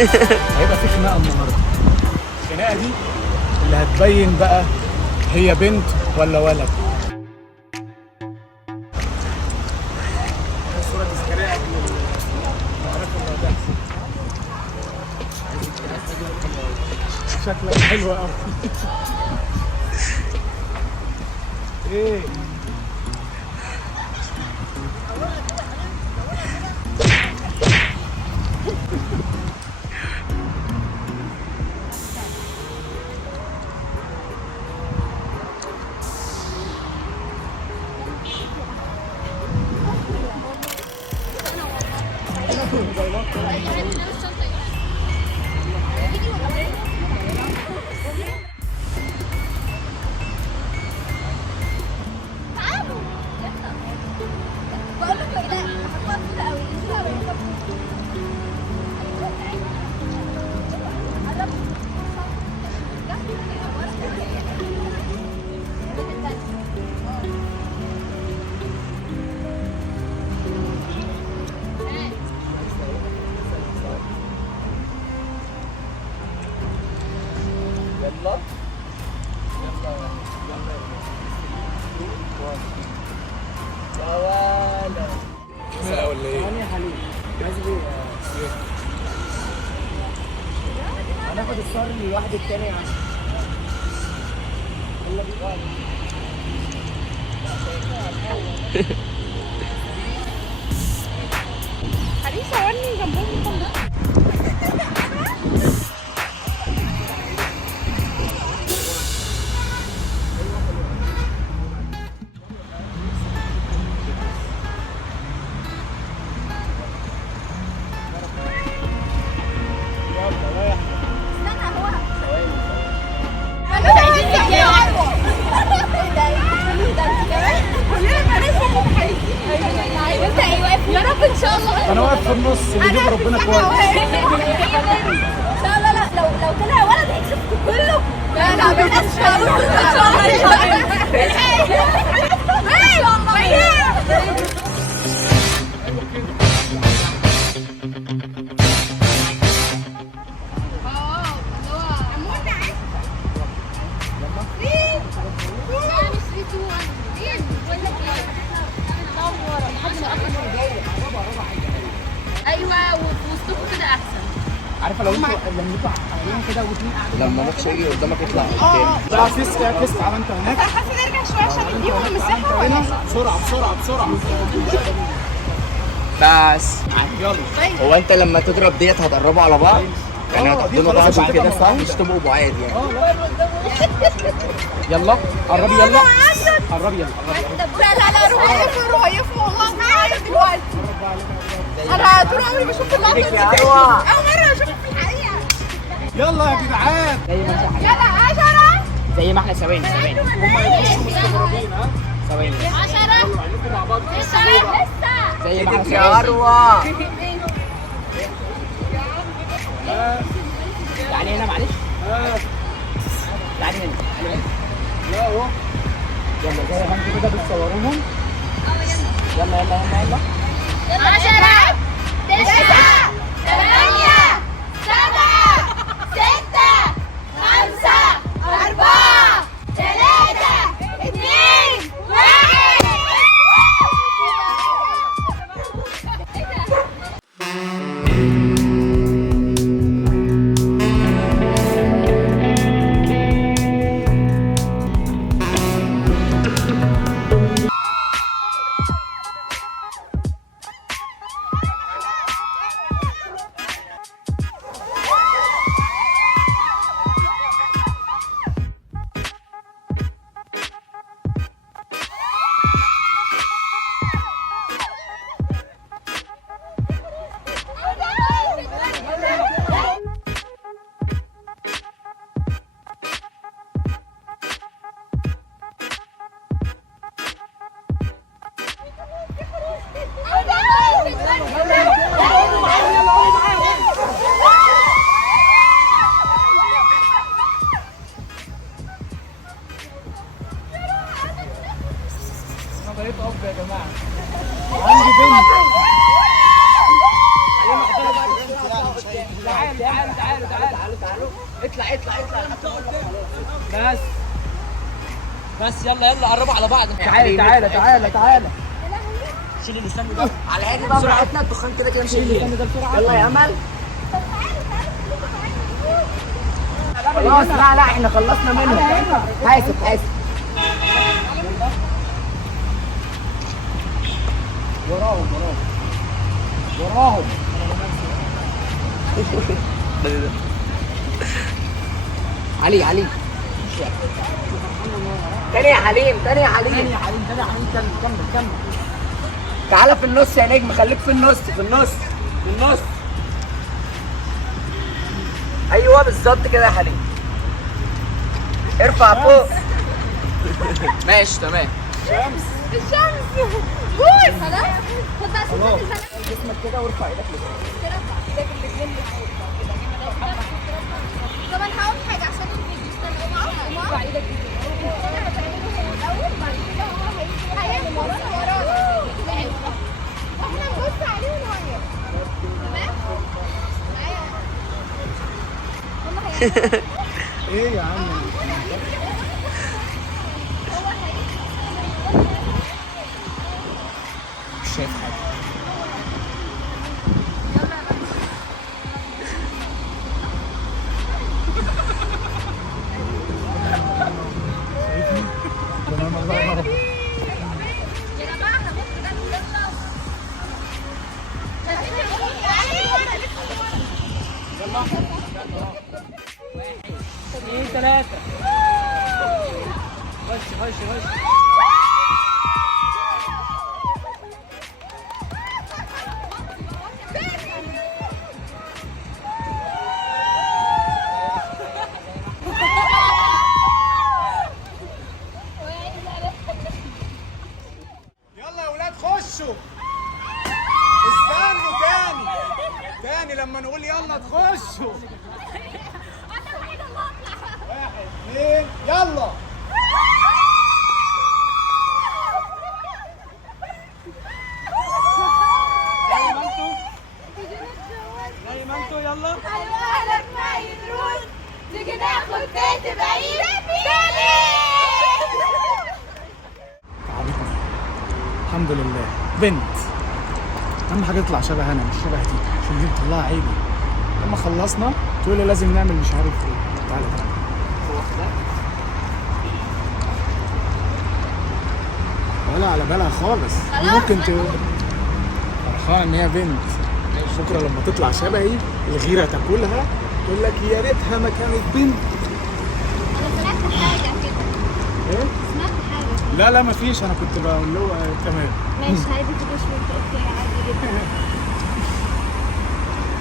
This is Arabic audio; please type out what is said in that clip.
هيبقى في خناقه النهارده. الخناقه دي اللي هتبين بقى هي بنت ولا ولد. صورة تذكارية قبل المعركة اللي هتحصل. شكلك حلو قوي. ايه يلا يا ولد. لا ولا ايه؟ انا حليب عايز ايه؟ هناخد الصور للواحد التاني يا عم. يلا بينا. حبيبي صورني جنبهم. يا رب ان شاء الله. انا واقف في النص اللي يجيب ربنا كويس. ان شاء الله. لا لو طلع ولد هيكسبكم كله. لا بلاش ان شاء الله. ان شاء الله ان شاء الله. ايوه ووسطكم كده احسن. عارفه لو انتوا لما انتوا عاملين كده واثنين قاعدين لما ماتش يجي قدامك يطلع قدام. لا كيس تعالى انت هناك. حاسه نرجع شويه عشان نديهم المساحه ولا هنا بسرعه. بس يلا. هو انت لما تضرب ديت هتقربوا على بعض؟ يعني هتقدموا بعض كده صح؟ مش تبقوا بعاد يعني. يلا قربي يلا. قربي يلا. لا روح يفوا والله معايا دلوقتي. انا طول عمري بشوف اللقطه دي اول مره اشوفها في الحقيقه. يلا يا جدعان. يلا 10 زي ما احنا ثواني ثواني 10 لسه زي ما احنا يا اروى. تعالي هنا معلش. تعالي هنا. لا اهو. يلا زي ما انتوا كده بتصوروهم. يلا 10 9 8 7 6 5 4 3 2 1 اطلع اطلع اطلع. بس بس يلا يلا قربوا على بعض. تعالى تعالى تعالى تعالى. شيل اللسان ده على هادي بقى براحتنا، الدخان كده كده مش اللسان ده بسرعه. يلا يا امل. خلاص لا لا احنا خلصنا منه. حاسب حاسب. وراهم وراهم وراهم. علي علي تاني يا حليم، تاني يا حليم، تاني يا حبيبي، تاني يا حبيبي، كمل. تعالى في النص يا نجم، خليك في النص في النص في النص. ايوه بالظبط كده يا حليم. ارفع فوق. ماشي تمام. الشمس بوس. خلاص خد بقى صوت البنات. جسمك كده وارفع ايدك لفوق. ترفع ايدك الاثنين لفوق كده. طب انا هقول حاجه عشان الفيديو. استنى ارفع ايدك كده. انا هتعمله الاول بعد كده هو هيعمل ورانا. احنا نبص عليه ونغير. تمام؟ معايا. هم هيعملوا. ايه يا عم؟ مش شايف حاجه. تمام الله ينور. يا جماعه احنا بص ده اثنين ثلاثة. خش. يلا يا ولاد خشوا. استنوا تاني لما نقول يلا تخشوا. واحد اثنين يلا. زي ما انتوا يلا. هنوقلك ما يدروس تيجي ناخد بيت بعيد تاني. تعبتني. الحمد لله بنت. اهم حاجه تطلع شبه انا مش شبه دي، عشان دي مطلعها عيبي. لما خلصنا تقول لي لازم نعمل مش عارف ايه. تعالى ولا على بالها خالص. دي ممكن فرحانه ان هي بنت. بكره لما تطلع شبهي الغيره تاكلها، تقول لك يا ريتها ما كانت بنت. انا سمعت حاجه كده. ايه؟ سمعت حاجه. لا مفيش، انا كنت بقول له تمام. ماشي هايدي كده شويه اوكي عادي جدا.